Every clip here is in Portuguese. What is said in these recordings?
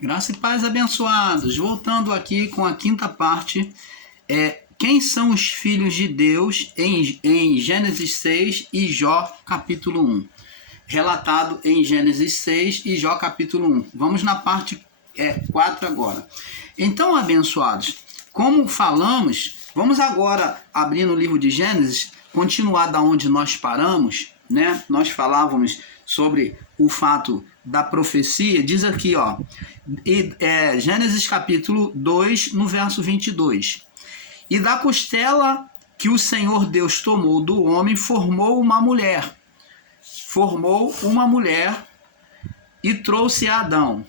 Graça e paz, abençoados. Voltando aqui com a quinta parte, quem são os filhos de Deus em Gênesis 6 e Jó capítulo 1. Relatado em Gênesis 6 e Jó capítulo 1. Vamos na parte 4 agora. Então, abençoados, como falamos, vamos agora abrir no livro de Gênesis, continuar da onde nós paramos, né? Nós falávamos sobre o fato da profecia, diz aqui, ó, Gênesis capítulo 2, no verso 22. E da costela que o Senhor Deus tomou do homem, formou uma mulher e trouxe a Adão.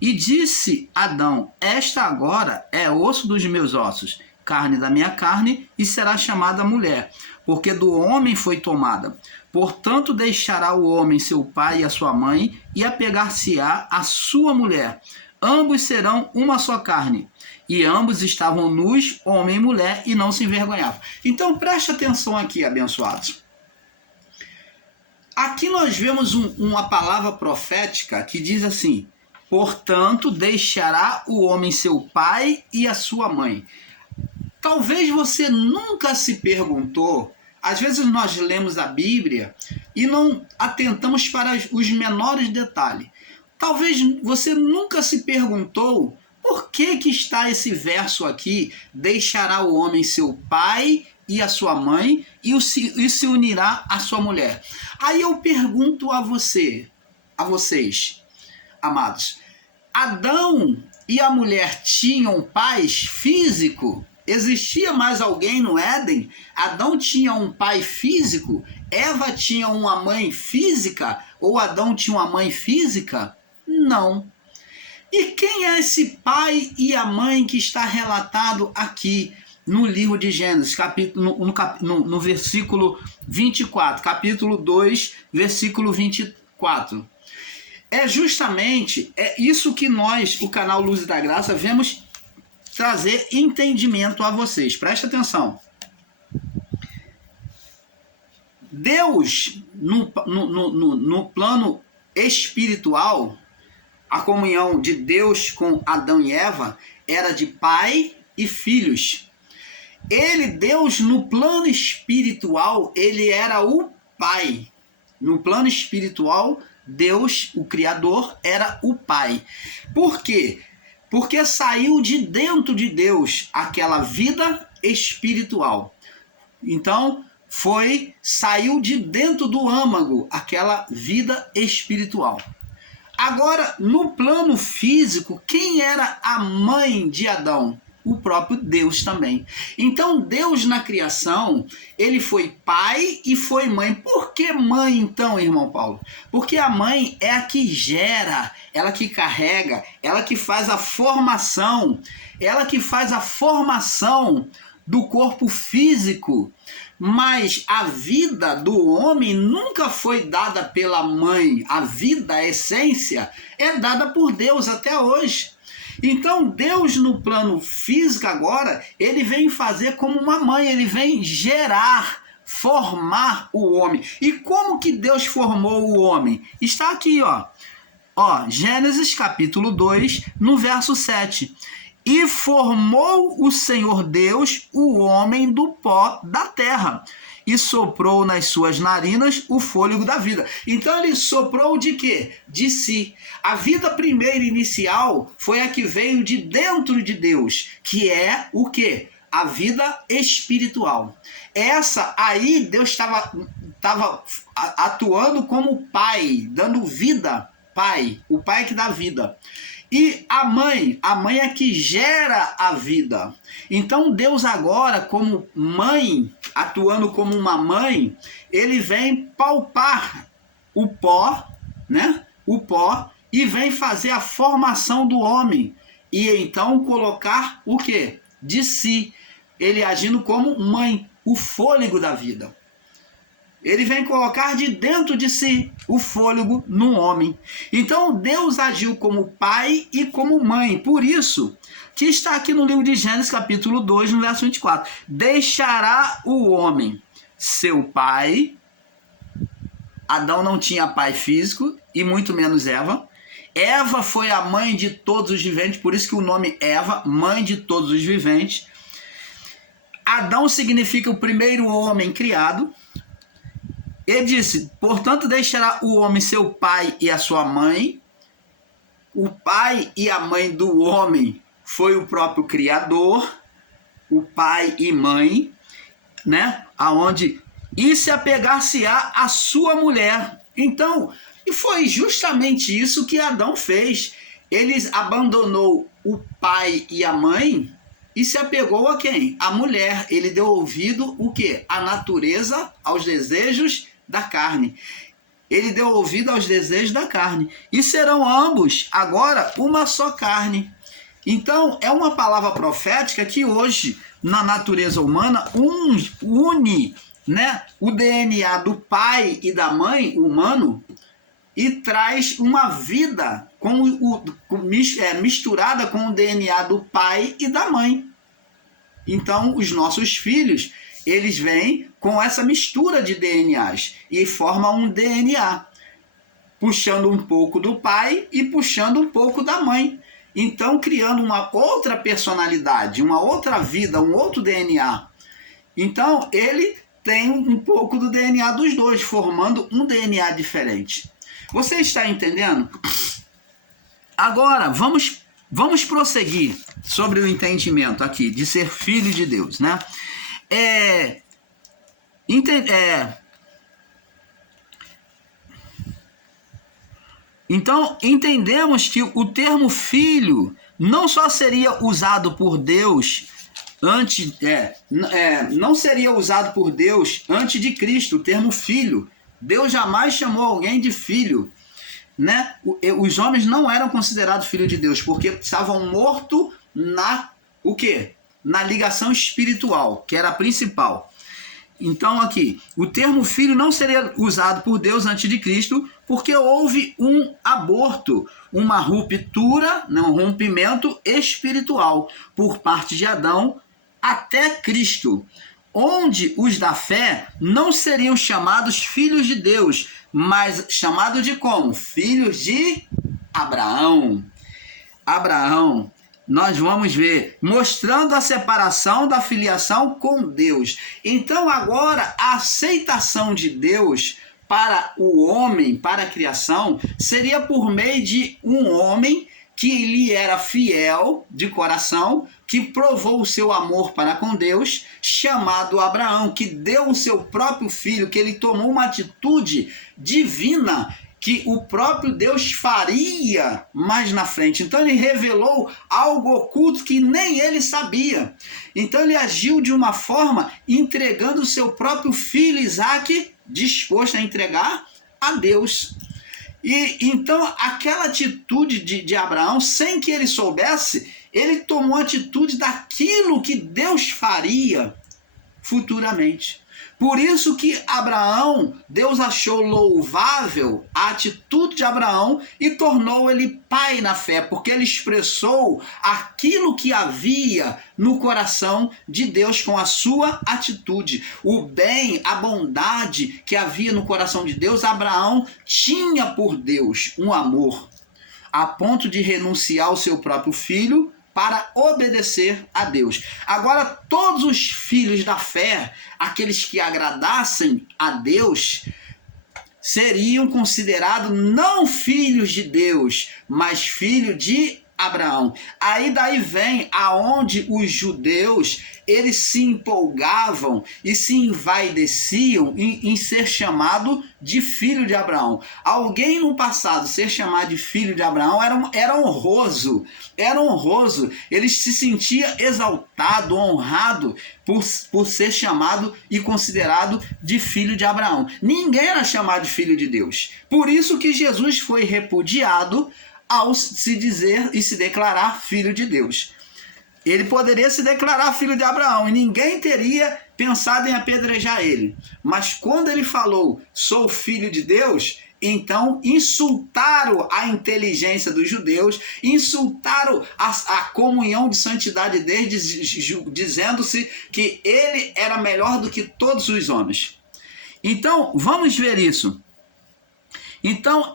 E disse Adão: esta agora é osso dos meus ossos, carne da minha carne, e será chamada mulher, porque do homem foi tomada. Portanto, deixará o homem seu pai e a sua mãe, e apegar-se-á à sua mulher. Ambos serão uma só carne. E ambos estavam nus, homem e mulher, e não se envergonhavam. Então, preste atenção aqui, abençoados. Aqui nós vemos uma palavra profética que diz assim: portanto, deixará o homem seu pai e a sua mãe. Talvez você nunca se perguntou, às vezes nós lemos a Bíblia e não atentamos para os menores detalhes. Talvez você nunca se perguntou por que está esse verso aqui: deixará o homem seu pai e a sua mãe e se unirá à sua mulher. Aí eu pergunto a vocês, amados, Adão e a mulher tinham pais físicos? Existia mais alguém no Éden? Adão tinha um pai físico? Eva tinha uma mãe física? Ou Adão tinha uma mãe física? Não. E quem é esse pai e a mãe que está relatado aqui no livro de Gênesis, no versículo 24, capítulo 2, versículo 24? É justamente isso que nós, o canal Luz da Graça, vemos trazer entendimento a vocês. Presta atenção. Deus, no plano espiritual, a comunhão de Deus com Adão e Eva era de pai e filhos. Deus, no plano espiritual, ele era o pai. No plano espiritual, Deus, o Criador, era o pai. Por quê? Porque saiu de dentro de Deus aquela vida espiritual. Então, saiu de dentro do âmago aquela vida espiritual. Agora, no plano físico, quem era a mãe de Adão? O próprio Deus também. Então, Deus na criação, ele foi pai e foi mãe. Por que mãe, então, irmão Paulo? Porque a mãe é a que gera, ela que carrega, ela que faz a formação, do corpo físico. Mas a vida do homem nunca foi dada pela mãe. A vida, a essência, é dada por Deus até hoje. Então Deus, no plano físico agora, ele vem fazer como uma mãe, ele vem gerar, formar o homem. E como que Deus formou o homem? Está aqui, ó, Gênesis capítulo 2, no verso 7. E formou o Senhor Deus o homem do pó da terra, e soprou nas suas narinas o fôlego da vida. Então ele soprou de quê? De si. A vida primeira inicial foi a que veio de dentro de Deus, que é o quê? A vida espiritual. Essa aí Deus estava atuando como pai, dando vida, pai, o pai que dá vida. E a mãe é que gera a vida. Então Deus agora, como mãe, atuando como uma mãe, ele vem palpar o pó, né? O pó, e vem fazer a formação do homem. E então colocar o quê? De si. Ele agindo como mãe, o fôlego da vida. Ele vem colocar de dentro de si o fôlego no homem. Então Deus agiu como pai e como mãe. Por isso que está aqui no livro de Gênesis capítulo 2, no verso 24. Deixará o homem seu pai. Adão não tinha pai físico e muito menos Eva. Eva foi a mãe de todos os viventes, por isso que o nome Eva, mãe de todos os viventes. Adão significa o primeiro homem criado. Ele disse, portanto, deixará o homem seu pai e a sua mãe. O pai e a mãe do homem foi o próprio Criador, o pai e mãe, né? Aonde e se apegar-se-á a sua mulher. Então, e foi justamente isso que Adão fez. Ele abandonou o pai e a mãe e se apegou a quem? A mulher. Ele deu ouvido o quê? À natureza, aos desejos da carne. Ele deu ouvido aos desejos da carne. E serão ambos agora uma só carne. Então, é uma palavra profética que hoje, na natureza humana, une, né, o DNA do pai e da mãe humano e traz uma vida misturada com o DNA do pai e da mãe. Então, os nossos filhos, eles vêm com essa mistura de DNAs e formam um DNA, puxando um pouco do pai e puxando um pouco da mãe. Então, criando uma outra personalidade, uma outra vida, um outro DNA. Então, ele tem um pouco do DNA dos dois, formando um DNA diferente. Você está entendendo? Agora, vamos prosseguir sobre o entendimento aqui de ser filho de Deus, né? Então, entendemos que o termo filho não só seria usado por Deus não seria usado por Deus antes de Cristo, o termo filho. Deus jamais chamou alguém de filho, né? Os homens não eram considerados filhos de Deus, porque estavam mortos na ligação espiritual, que era a principal. Então aqui, o termo filho não seria usado por Deus antes de Cristo, porque houve um aborto, uma ruptura, um rompimento espiritual por parte de Adão até Cristo, onde os da fé não seriam chamados filhos de Deus, mas chamados de como? Filhos de Abraão. Abraão, nós vamos ver, mostrando a separação da filiação com Deus. Então agora a aceitação de Deus para o homem, para a criação, seria por meio de um homem que lhe era fiel de coração, que provou o seu amor para com Deus, chamado Abraão, que deu o seu próprio filho, que ele tomou uma atitude divina que o próprio Deus faria mais na frente. Então ele revelou algo oculto que nem ele sabia. Então ele agiu de uma forma entregando o seu próprio filho Isaque, disposto a entregar a Deus. E então aquela atitude de Abraão, sem que ele soubesse, ele tomou a atitude daquilo que Deus faria futuramente. Por isso que Abraão, Deus achou louvável a atitude de Abraão e tornou ele pai na fé, porque ele expressou aquilo que havia no coração de Deus com a sua atitude. O bem, a bondade que havia no coração de Deus, Abraão tinha por Deus um amor, a ponto de renunciar ao seu próprio filho para obedecer a Deus. Agora, todos os filhos da fé, aqueles que agradassem a Deus, seriam considerados não filhos de Deus, mas filhos de Abraão. Aí daí vem aonde os judeus, eles se empolgavam e se envaideciam em ser chamado de filho de Abraão. Alguém no passado ser chamado de filho de Abraão era honroso. Era honroso. Ele se sentia exaltado, honrado por ser chamado e considerado de filho de Abraão. Ninguém era chamado de filho de Deus. Por isso que Jesus foi repudiado ao se dizer e se declarar filho de Deus. Ele poderia se declarar filho de Abraão e ninguém teria pensado em apedrejar ele. Mas quando ele falou, sou filho de Deus, então insultaram a inteligência dos judeus, insultaram a comunhão de santidade deles, dizendo-se que ele era melhor do que todos os homens. Então, vamos ver isso. Então,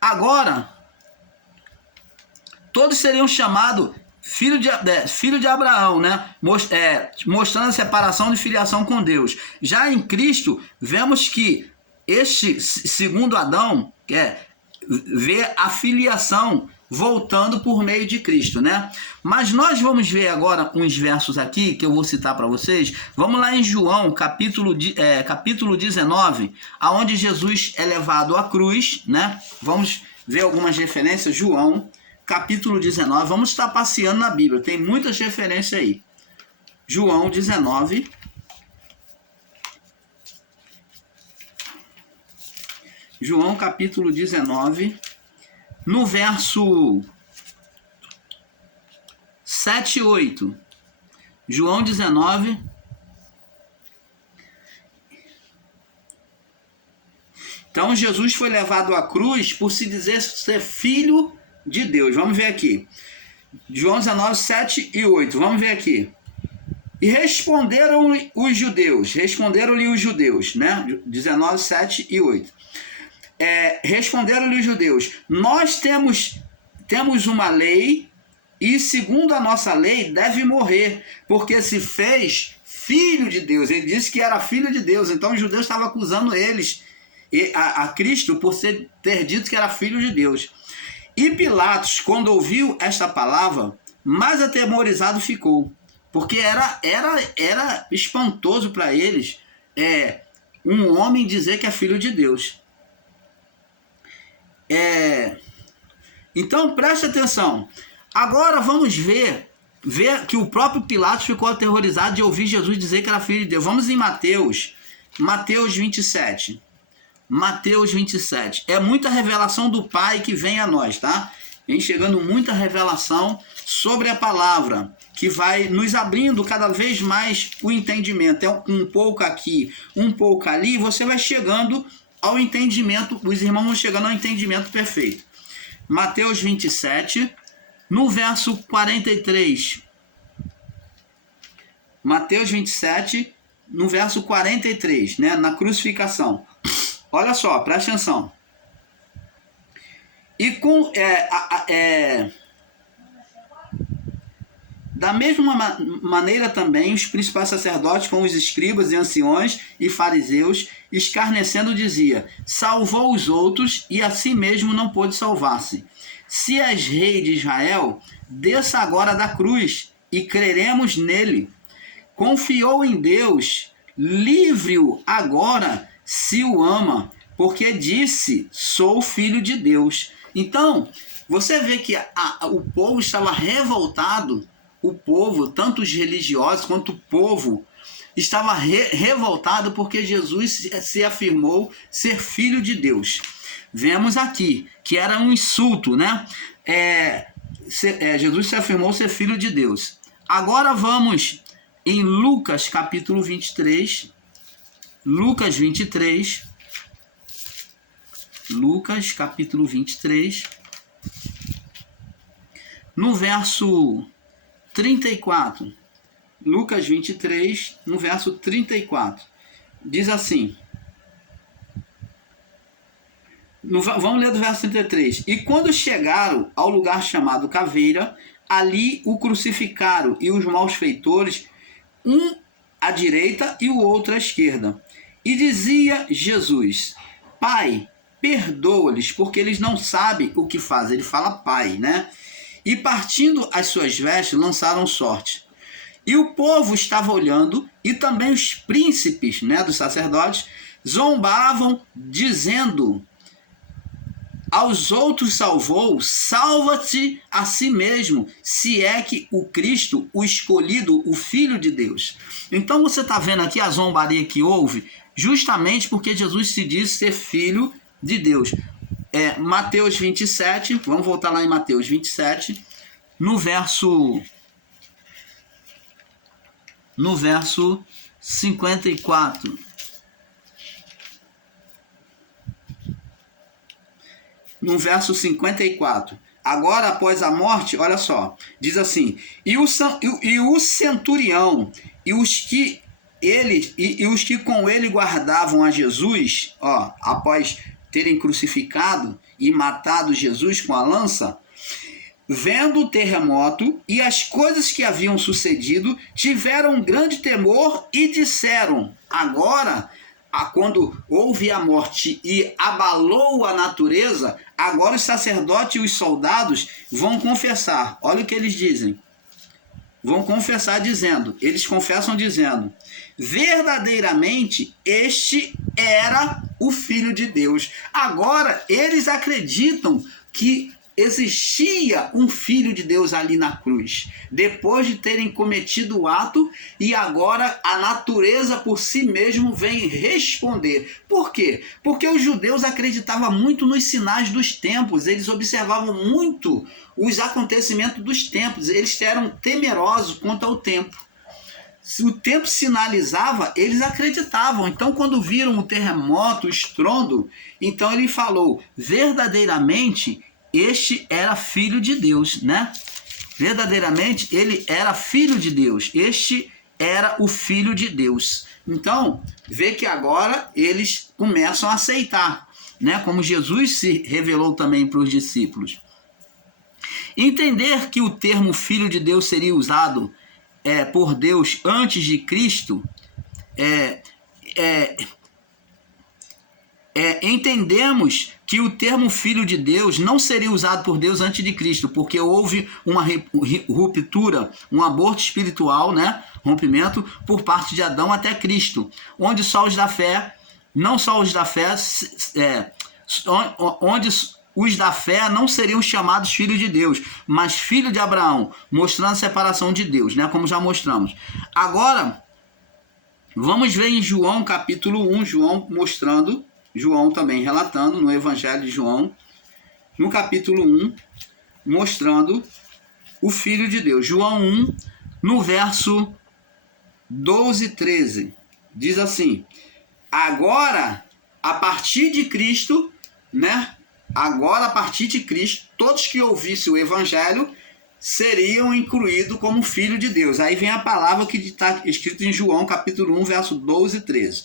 agora, todos seriam chamados filho de Abraão, né? Mostrando a separação de filiação com Deus. Já em Cristo, vemos que este segundo Adão vê a filiação voltando por meio de Cristo, né? Mas nós vamos ver agora uns versos aqui que eu vou citar para vocês. Vamos lá em João, capítulo 19, aonde Jesus é levado à cruz, né? Vamos ver algumas referências. João, capítulo 19. Vamos estar passeando na Bíblia. Tem muitas referências aí. João 19. João, capítulo 19. No verso 7 e 8. João 19. Então Jesus foi levado à cruz por se dizer ser filho de Deus. Vamos ver aqui. João 19, 7 e 8. Vamos ver aqui. E responderam-lhe os judeus, né? 19, 7 e 8. Responderam-lhe os judeus: nós temos uma lei, e segundo a nossa lei deve morrer, porque se fez filho de Deus. Ele disse que era filho de Deus. Então os judeus estavam acusando eles, a Cristo, por ter dito que era filho de Deus. E Pilatos, quando ouviu esta palavra, mais atemorizado ficou, porque era espantoso para eles um homem dizer que é filho de Deus. Então preste atenção. Agora vamos ver que o próprio Pilatos ficou aterrorizado de ouvir Jesus dizer que era filho de Deus. Vamos em Mateus 27. Mateus 27. É muita revelação do Pai que vem a nós, tá? Vem chegando muita revelação sobre a palavra, que vai nos abrindo cada vez mais o entendimento. Um pouco aqui, um pouco ali, você vai chegando ao entendimento, os irmãos vão chegando ao entendimento perfeito. Mateus 27, no verso 43. Mateus 27, no verso 43, né, na crucificação. Olha só, presta atenção. E da mesma maneira também, os principais sacerdotes com os escribas e anciões e fariseus, escarnecendo, dizia: salvou os outros e a si mesmo não pôde salvar-se. Se és rei de Israel, desça agora da cruz e creremos nele. Confiou em Deus, livre-o agora se o ama, porque disse: sou filho de Deus. Então, você vê que o povo estava revoltado. O povo, tanto os religiosos quanto o povo, estava revoltado porque Jesus se afirmou ser filho de Deus. Vemos aqui que era um insulto, né? Jesus se afirmou ser filho de Deus. Agora vamos em Lucas capítulo 23. Lucas 23. Lucas capítulo 23. No verso 34, Lucas 23, no verso 34, diz assim, vamos ler do verso 33, e quando chegaram ao lugar chamado Caveira, ali o crucificaram, e os malfeitores, um à direita e o outro à esquerda, e dizia Jesus: Pai, perdoa-lhes, porque eles não sabem o que fazem. Ele fala Pai, né? E partindo as suas vestes, lançaram sorte. E o povo estava olhando, e também os príncipes, né, dos sacerdotes, zombavam, dizendo: aos outros salvou, salva-te a si mesmo, se é que o Cristo, o escolhido, o Filho de Deus. Então você está vendo aqui a zombaria que houve, justamente porque Jesus se diz ser Filho de Deus. Mateus 27, vamos voltar lá em Mateus 27, no verso 54. No verso 54. Agora, após a morte, olha só, diz assim: e o centurião e os que com ele guardavam a Jesus, após terem crucificado e matado Jesus com a lança, vendo o terremoto e as coisas que haviam sucedido, tiveram um grande temor e disseram: agora, quando houve a morte e abalou a natureza, agora os sacerdotes e os soldados vão confessar. Olha o que eles dizem. Vão confessar dizendo, eles confessam dizendo: verdadeiramente este era o Filho de Deus. Agora eles acreditam que existia um Filho de Deus ali na cruz, depois de terem cometido o ato, e agora a natureza por si mesmo vem responder. Por quê? Porque os judeus acreditavam muito nos sinais dos tempos, eles observavam muito os acontecimentos dos tempos, eles eram temerosos quanto ao tempo. Se o tempo sinalizava, eles acreditavam. Então, quando viram o terremoto, o estrondo, então ele falou: verdadeiramente este era filho de Deus, né? Verdadeiramente ele era filho de Deus. Este era o filho de Deus. Então, vê que agora eles começam a aceitar, né? Como Jesus se revelou também para os discípulos. Entender que o termo filho de Deus seria usado por Deus antes de Cristo, entendemos que o termo Filho de Deus não seria usado por Deus antes de Cristo, porque houve uma ruptura, um aborto espiritual, né? Rompimento por parte de Adão até Cristo, onde só os da fé, não só os da fé, onde os da fé não seriam chamados filhos de Deus, mas filho de Abraão, mostrando a separação de Deus, né? Como já mostramos. Agora, vamos ver em João capítulo 1, João também relatando no Evangelho de João, no capítulo 1, mostrando o Filho de Deus. João 1, no verso 12 e 13, diz assim: agora, a partir de Cristo, né? Agora, a partir de Cristo, todos que ouvissem o Evangelho seriam incluídos como filho de Deus. Aí vem a palavra que está escrita em João capítulo 1, verso 12 e 13.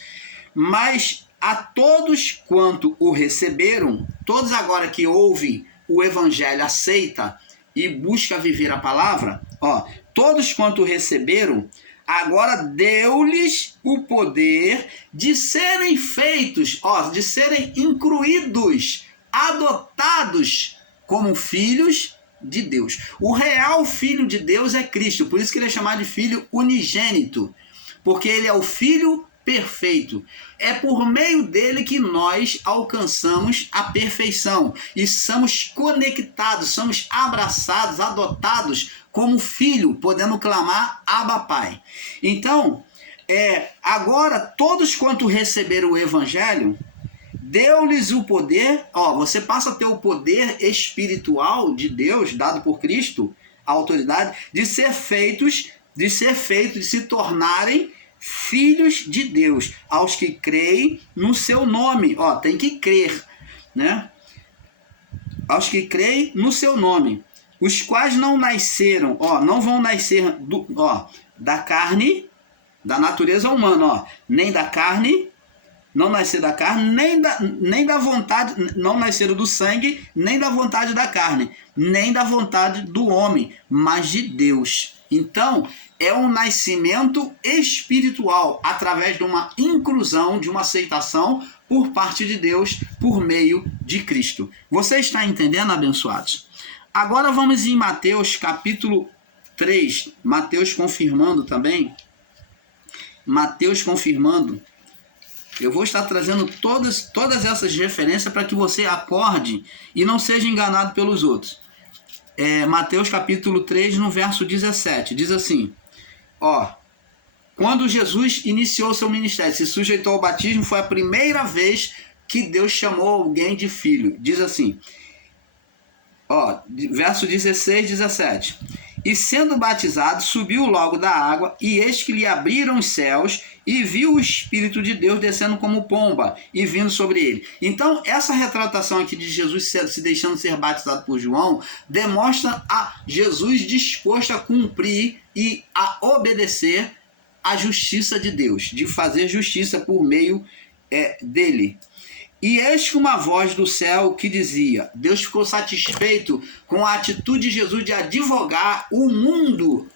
Mas a todos quanto o receberam, todos agora que ouvem o Evangelho, aceita e busca viver a palavra, todos quanto o receberam, agora deu-lhes o poder de serem feitos, de serem incluídos, adotados como filhos de Deus. O real Filho de Deus é Cristo, por isso que ele é chamado de Filho unigênito, porque ele é o Filho perfeito. É por meio dele que nós alcançamos a perfeição e somos conectados, somos abraçados, adotados como filho, podendo clamar Abba Pai. Então, agora todos quanto receberam o Evangelho, deu-lhes o poder, você passa a ter o poder espiritual de Deus, dado por Cristo, a autoridade, de se tornarem filhos de Deus, aos que creem no seu nome. Tem que crer, né? Aos que creem no seu nome, os quais não nasceram, não vão nascer da carne, da natureza humana, nem da carne, não nascer da carne, nem da vontade, não nasceram do sangue, nem da vontade da carne, nem da vontade do homem, mas de Deus. Então, é um nascimento espiritual, através de uma inclusão, de uma aceitação por parte de Deus, por meio de Cristo. Você está entendendo, abençoados? Agora vamos em Mateus capítulo 3, Mateus confirmando também. Mateus confirmando. Eu vou estar trazendo todas essas referências para que você acorde e não seja enganado pelos outros. Mateus capítulo 3, no verso 17, diz assim: quando Jesus iniciou seu ministério, se sujeitou ao batismo, foi a primeira vez que Deus chamou alguém de filho. Diz assim, verso 16, 17. E sendo batizado, subiu logo da água, e eis que lhe abriram os céus, e viu o Espírito de Deus descendo como pomba e vindo sobre ele. Então, essa retratação aqui de Jesus se deixando ser batizado por João demonstra a Jesus disposto a cumprir e a obedecer à justiça de Deus, de fazer justiça por meio dele. E eis que uma voz do céu que dizia, Deus ficou satisfeito com a atitude de Jesus de advogar o mundo,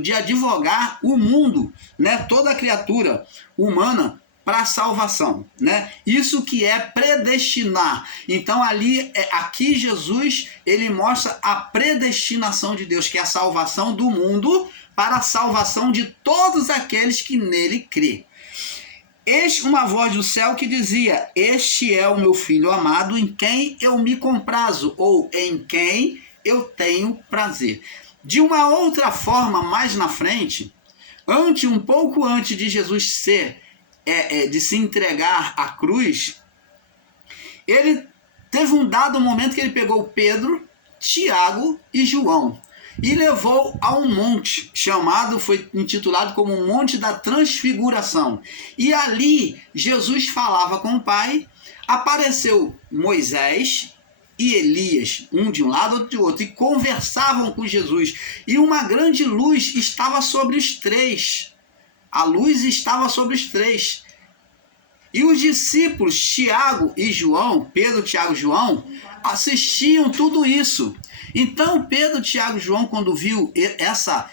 de advogar o mundo, né? Toda a criatura humana para a salvação, né? Isso que é predestinar. Então aqui Jesus, ele mostra a predestinação de Deus, que é a salvação do mundo para a salvação de todos aqueles que nele crê. Eis uma voz do céu que dizia, este é o meu filho amado em quem eu me comprazo, ou em quem eu tenho prazer. De uma outra forma, mais na frente, um pouco antes de Jesus de se entregar à cruz, ele teve um dado momento que ele pegou Pedro, Tiago e João e levou a um monte foi intitulado como o Monte da Transfiguração. E ali Jesus falava com o Pai, apareceu Moisés e Elias, um de um lado, outro de outro, e conversavam com Jesus. E uma grande luz estava sobre os três. A luz estava sobre os três. E os discípulos, Tiago e João, Pedro, Tiago e João, assistiam tudo isso. Então, Pedro, Tiago e João, quando viu essa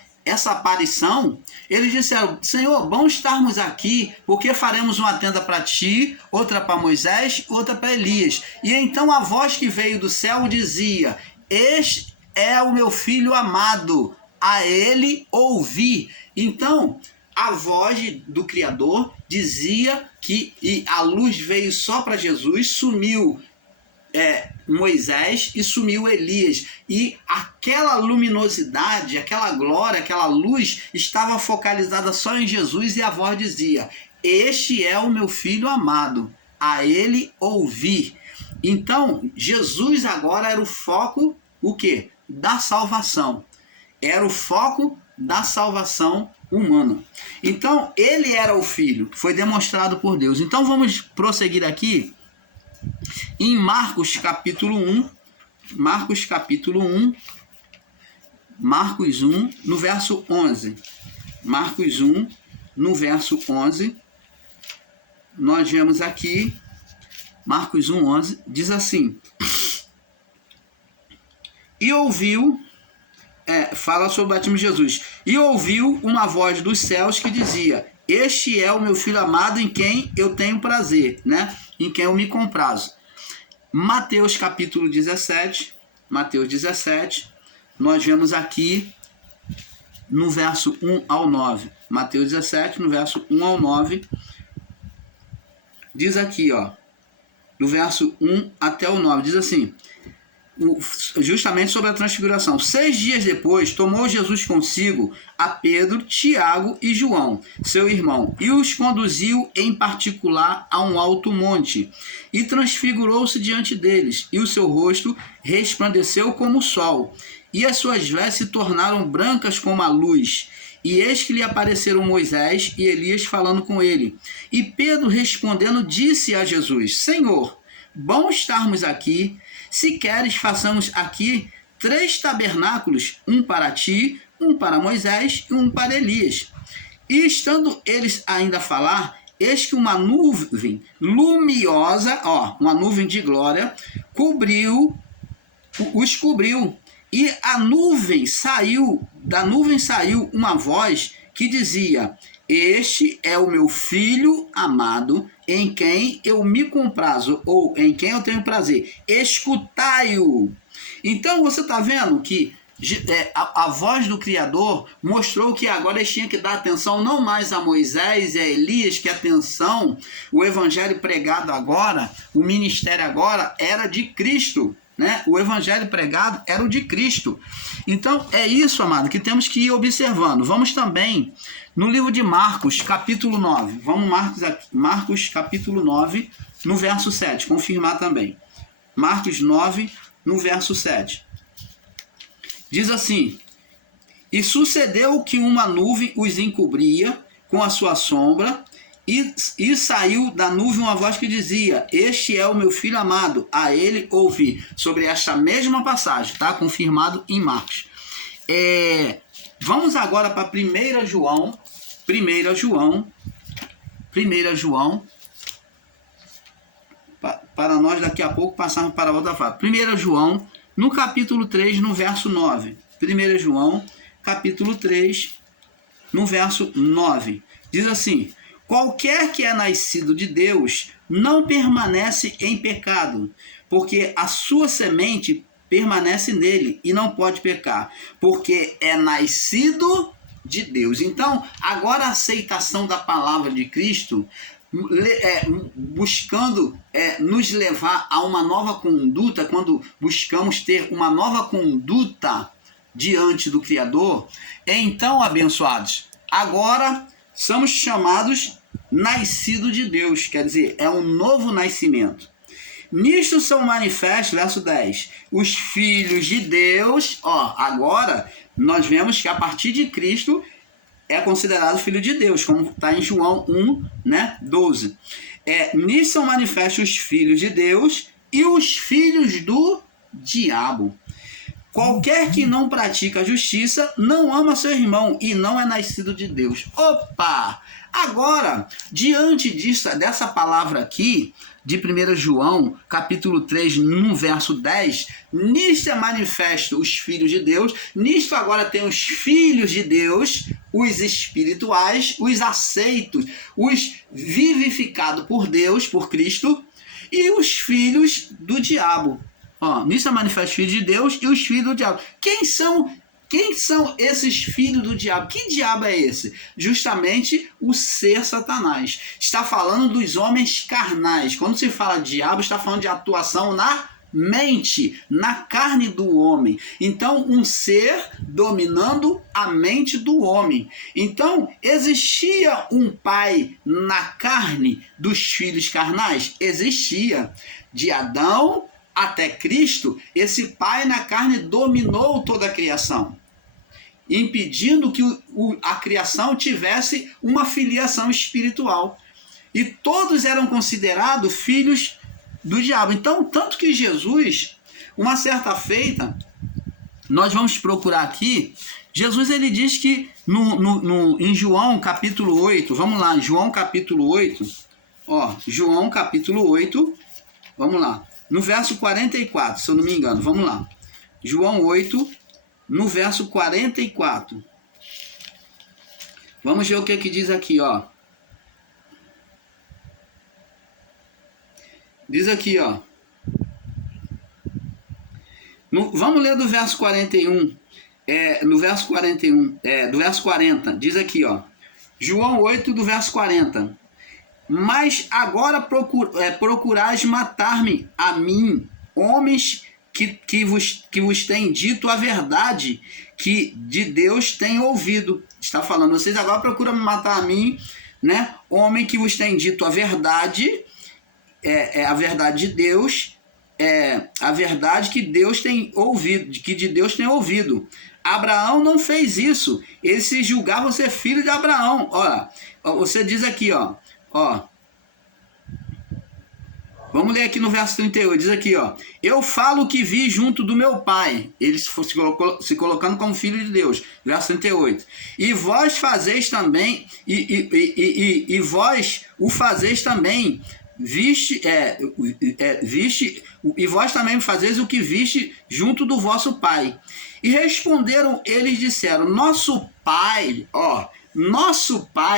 aparição, eles disseram, Senhor, bom estarmos aqui, porque faremos uma tenda para ti, outra para Moisés, outra para Elias. E então a voz que veio do céu dizia, este é o meu filho amado, a ele ouvi. Então, a voz do Criador dizia que a luz veio só para Jesus, sumiu Moisés e sumiu Elias. E aquela luminosidade, aquela glória, aquela luz estava focalizada só em Jesus, e a voz dizia, este é o meu filho amado, a ele ouvi. Então, Jesus agora era o foco, o quê? Da salvação. Era o foco da salvação humana. Então, ele era o Filho, foi demonstrado por Deus. Então, vamos prosseguir aqui em Marcos capítulo 1, Marcos 1, no verso 11. Marcos 1, no verso 11, nós vemos aqui, Marcos 1, 11, diz assim, e ouviu, fala sobre o batismo de Jesus, e ouviu uma voz dos céus que dizia, este é o meu filho amado em quem eu tenho prazer, né? Em quem eu me comprazo. Mateus capítulo 17, nós vemos aqui no verso 1 ao 9. Mateus 17, no verso 1 ao 9, diz aqui, do verso 1 até o 9, diz assim, justamente sobre a transfiguração. 6 dias depois, tomou Jesus consigo a Pedro, Tiago e João, seu irmão, e os conduziu em particular a um alto monte, e transfigurou-se diante deles, e o seu rosto resplandeceu como o sol, e as suas vestes se tornaram brancas como a luz. E eis que lhe apareceram Moisés e Elias falando com ele. E Pedro respondendo disse a Jesus, Senhor, bom estarmos aqui. Se queres, façamos aqui 3 tabernáculos, um para ti, um para Moisés e um para Elias. E estando eles ainda a falar, eis que uma nuvem luminosa, uma nuvem de glória, os cobriu. E da nuvem saiu uma voz que dizia, este é o meu filho amado, em quem eu me comprazo, ou em quem eu tenho prazer. Escutai-o. Então você está vendo que a voz do Criador mostrou que agora eles tinham que dar atenção não mais a Moisés e a Elias, que atenção, o evangelho pregado agora, o ministério agora era de Cristo. Né? O evangelho pregado era o de Cristo. Então é isso, amado, que temos que ir observando. Vamos também no livro de Marcos, capítulo 9. Vamos Marcos capítulo 9, no verso 7, confirmar também. Marcos 9, no verso 7. Diz assim, e sucedeu que uma nuvem os encobria com a sua sombra, e saiu da nuvem uma voz que dizia, este é o meu filho amado, a ele ouvi. Sobre esta mesma passagem, tá? Confirmado em Marcos. Vamos agora para 1 João, para nós daqui a pouco passarmos para outra fase. 1 João, no capítulo 3, no verso 9. 1 João, capítulo 3, no verso 9. Diz assim: qualquer que é nascido de Deus não permanece em pecado, porque a sua semente permanece nele e não pode pecar, porque é nascido de Deus. Então, agora a aceitação da palavra de Cristo, buscando nos levar a uma nova conduta, quando buscamos ter uma nova conduta diante do Criador, então, abençoados, agora somos chamados nascido de Deus, quer dizer, é um novo nascimento. Nisto são manifestos, verso 10, os filhos de Deus. Agora nós vemos que a partir de Cristo é considerado filho de Deus, como está em João 1, 12. Nisso são manifestos os filhos de Deus e os filhos do diabo. Qualquer que não pratica a justiça não ama seu irmão e não é nascido de Deus. Opa! Agora, diante dessa palavra aqui, de 1 João, capítulo 3, no verso 10, nisto é manifesto os filhos de Deus, nisto agora tem os filhos de Deus, os espirituais, os aceitos, os vivificados por Deus, por Cristo, e os filhos do diabo. Nisso é manifesto os filhos de Deus e os filhos do diabo. Quem são esses filhos do diabo? Que diabo é esse? Justamente o ser Satanás. Está falando dos homens carnais. Quando se fala de diabo, está falando de atuação na mente, na carne do homem. Então, um ser dominando a mente do homem. Então, existia um pai na carne dos filhos carnais? Existia. De Adão até Cristo, esse pai na carne dominou toda a criação, impedindo que a criação tivesse uma filiação espiritual. E todos eram considerados filhos do diabo. Então, tanto que Jesus, uma certa feita, nós vamos procurar aqui, Jesus ele diz que em João capítulo 8, vamos lá, João capítulo 8, João capítulo 8, vamos lá, no verso 44, se eu não me engano, vamos lá. João 8, no verso 44. Vamos ver o que diz aqui, Diz aqui, vamos ler do verso 41. No verso 41, do verso 40, diz aqui, João 8, do verso 40. Mas agora procurais matar-me a mim, homens que vos têm dito a verdade, que de Deus têm ouvido. Está falando, vocês agora procuram me matar a mim, homem que vos tem dito a verdade, a verdade de Deus, a verdade que Deus tem ouvido, que de Deus tem ouvido. Abraão não fez isso, ele se julgava ser filho de Abraão. Olha, você diz aqui, vamos ler aqui no verso 38, diz aqui, eu falo o que vi junto do meu pai, ele se colocando como filho de Deus, verso 38, e vós fazeis também, e vós o fazeis também, e vós também fazeis o que viste junto do vosso pai. E responderam, eles disseram, nosso pai,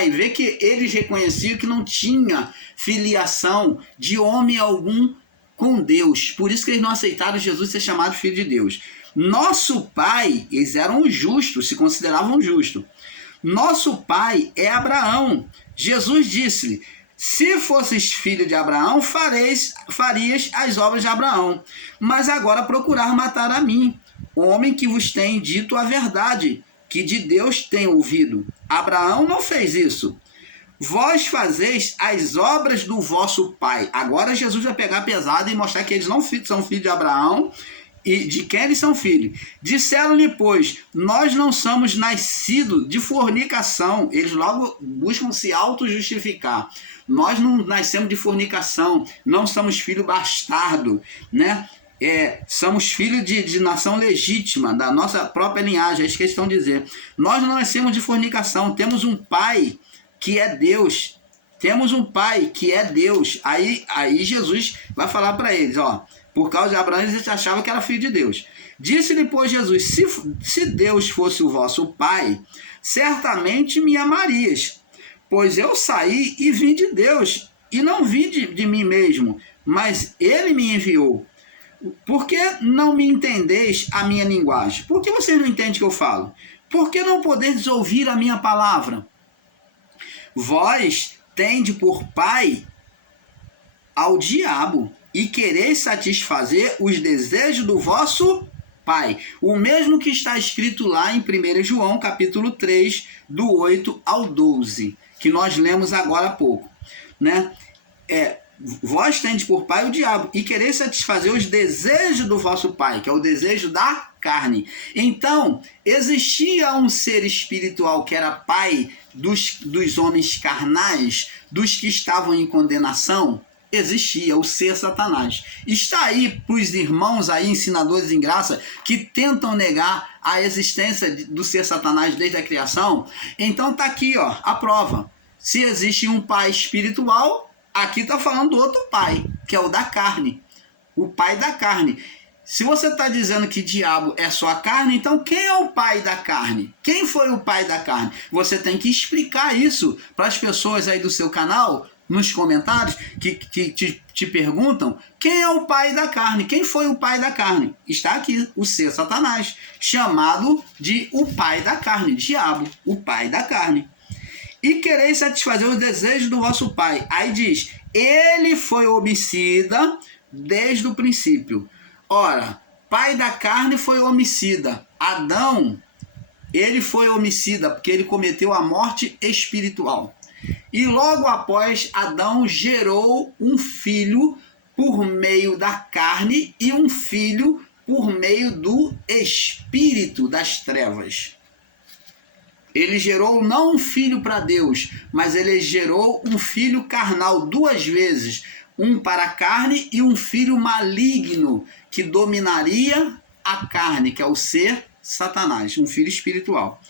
vê que eles reconheciam que não tinha filiação de homem algum com Deus. Por isso que eles não aceitaram Jesus ser chamado filho de Deus. Nosso pai, eles eram justos, se consideravam justos. Nosso pai é Abraão. Jesus disse-lhe, se fosses filho de Abraão, farias as obras de Abraão. Mas agora procurar matar a mim, homem que vos tem dito a verdade, que de Deus tem ouvido. Abraão não fez isso. Vós fazeis as obras do vosso pai. Agora Jesus vai pegar pesado e mostrar que eles não são filhos de Abraão e de quem eles são filhos. Disseram-lhe, pois, nós não somos nascidos de fornicação. Eles logo buscam se auto-justificar. Nós não nascemos de fornicação, não somos filho bastardo, somos filhos de nação legítima, da nossa própria linhagem, é isso que eles estão dizendo. Nós não nascemos de fornicação, temos um pai que é Deus, temos um pai que é Deus. Aí Jesus vai falar para eles, ó, por causa de Abraão eles achavam que era filho de Deus. Disse-lhe, pois, Jesus, se Deus fosse o vosso pai, certamente me amarias, pois eu saí e vim de Deus, e não vim de mim mesmo, mas ele me enviou. Por que não me entendeis a minha linguagem? Por que vocês não entendem o que eu falo? Por que não podeis ouvir a minha palavra? Vós tende por pai ao diabo, e quereis satisfazer os desejos do vosso pai. O mesmo que está escrito lá em 1 João, capítulo 3, do 8 ao 12, que nós lemos agora há pouco, né? Vós tendes por pai o diabo, e quereis satisfazer os desejos do vosso pai, que é o desejo da carne. Então, existia um ser espiritual que era pai dos homens carnais, dos que estavam em condenação. Existia o ser Satanás. Está aí para os irmãos aí, ensinadores em graça, que tentam negar a existência do ser Satanás desde a criação. Então tá aqui, ó, a prova. Se existe um pai espiritual, aqui está falando do outro pai, que é o da carne. O pai da carne. Se você está dizendo que diabo é só a carne, então quem é o pai da carne? Quem foi o pai da carne? Você tem que explicar isso para as pessoas aí do seu canal, nos comentários, que te perguntam quem é o pai da carne, quem foi o pai da carne. Está aqui, o ser Satanás, chamado de o pai da carne, diabo, o pai da carne. E quereis satisfazer os desejos do vosso pai. Aí diz, ele foi homicida desde o princípio. Ora, pai da carne foi homicida. Adão, ele foi homicida porque ele cometeu a morte espiritual. E logo após, Adão gerou um filho por meio da carne e um filho por meio do espírito das trevas. Ele gerou não um filho para Deus, mas ele gerou um filho carnal duas vezes. Um para a carne e um filho maligno que dominaria a carne, que é o ser Satanás, um filho espiritual.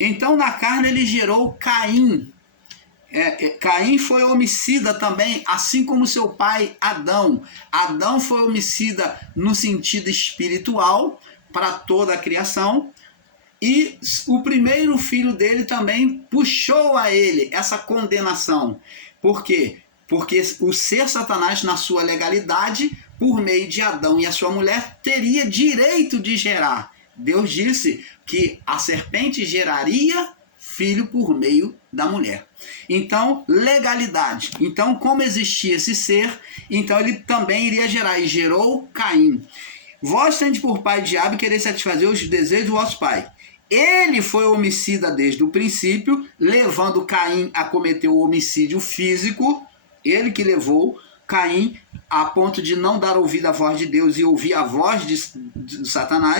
Então na carne ele gerou Caim. Caim foi homicida também, assim como seu pai Adão. Adão foi homicida no sentido espiritual para toda a criação. E o primeiro filho dele também puxou a ele essa condenação. Por quê? Porque o ser Satanás, na sua legalidade, por meio de Adão e a sua mulher, teria direito de gerar. Deus disse que a serpente geraria filho por meio da mulher. Então, legalidade. Então, como existia esse ser, então ele também iria gerar. E gerou Caim. Vós tendes por pai o diabo e quereis satisfazer os desejos do vosso pai. Ele foi homicida desde o princípio, levando Caim a cometer o homicídio físico. Ele que levou Caim a ponto de não dar ouvido à voz de Deus e ouvir a voz de Satanás.